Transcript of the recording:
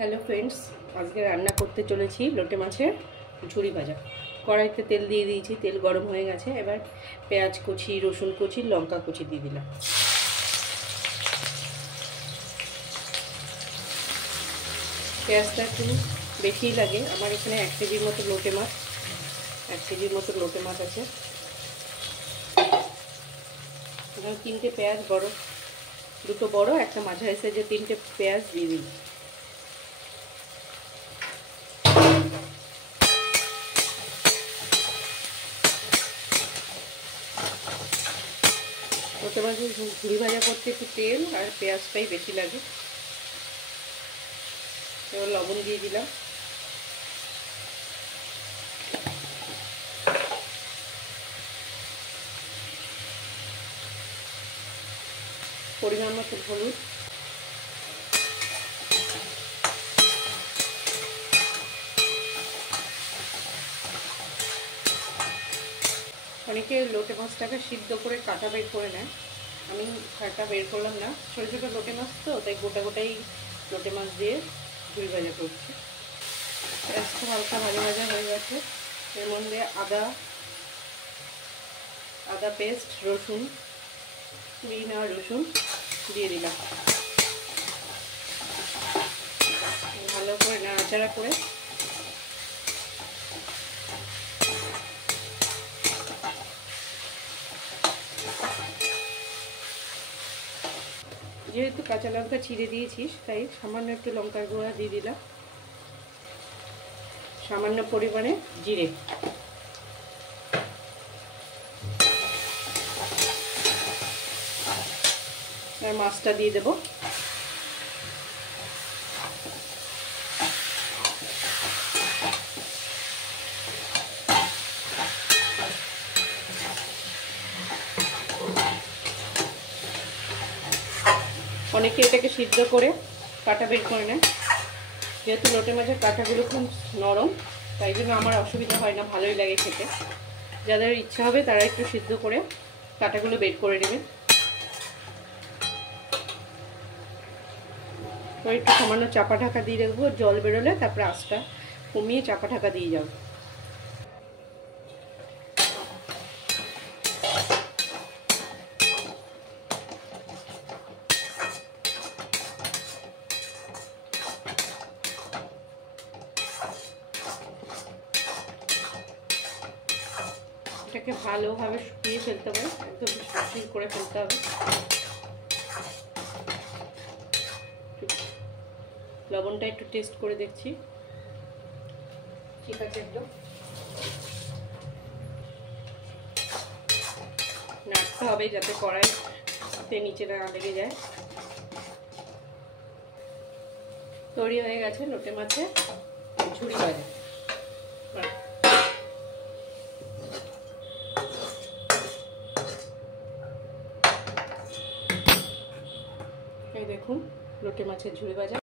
Hello friends, আজকে রান্না করতে চলেছি লোটে মাছের ঝুরি ভাজা। কড়াইতে তেল দিয়ে দিয়েছি, তেল গরম হয়ে গেছে। এবার পেঁয়াজ কুচি, রসুন কুচি, লঙ্কা কুচি দিয়ে দিলাম। পেঁয়াজটা একটু বেশিই লাগে, আমার এখানে 1 কেজির মতো লোটে মাছ, 1 কেজির মতো লোটে মাছ আছে। এখানে 3টে পেঁয়াজ, দুটো বড়, একটা মাঝারি সাইজের 3টে পেঁয়াজ দিয়ে দিই। লোটে মাছের ঝুরি ভাজা করতে একটু তেল আর পেঁয়াজটাই বেশি লাগে। এবার লবণ দিয়ে দিলাম, পরিমাণ মতো হলুদ, অনেকে লোটে মাছটাকে সিদ্ধ করে কাটা বের করে নেয়, আমি কাটা বের করলাম না। ছোটো ছোটো লোটে মাছ তো, তাই গোটা গোটাই লোটে মাছ দিয়ে ঝুরি ভাজা করছি। পেঁয়াজটা হালকা ভাজা ভাজা হয়ে গেছে। এর মধ্যে আদা পেস্ট, রসুন, কুড়িয়ে নেওয়া রসুন দিয়ে দিলাম। ভালো করে নাড়াচাড়া করে যেহেতু কাঁচা লঙ্কা ছিঁড়ে দিয়েছিস, তাই সামান্য একটু লঙ্কার গুঁড়া দিয়ে দিলাম, সামান্য পরিমাণে জিরে, আর মাছটা দিয়ে দেব। অনেকে এটাকে সিদ্ধ করে কাটা বের করে নেয়, যেহেতু লোটে মাছের কাঁটাগুলো খুব নরম, তাই জন্য আমার অসুবিধা হয় না, ভালোই লাগে খেতে। যাদের ইচ্ছা হবে তারা একটু সিদ্ধ করে কাঁটাগুলো বের করে নেবেন। তো একটু সামান্য চাপা ঢাকা দিয়ে রাখবো, জল বেরোলে তারপরে আঁচটা কমিয়ে চাপা ঢাকা দিয়ে যাবো। এটাকে ভালোভাবে শুকিয়ে ফেলতে হবে, একদম শুকিয়ে করে ফেলতে হবে। লবণটা একটু টেস্ট করে দেখছি, ঠিক আছে। একদম নাড়তে হবে যাতে কড়াইতে নিচে না লেগে যায়। তৈরি হয়ে গেছে লোটে মাছের ঝুরি ভাজা। এই দেখুন লোটে মাছের ঝুরি ভাজা।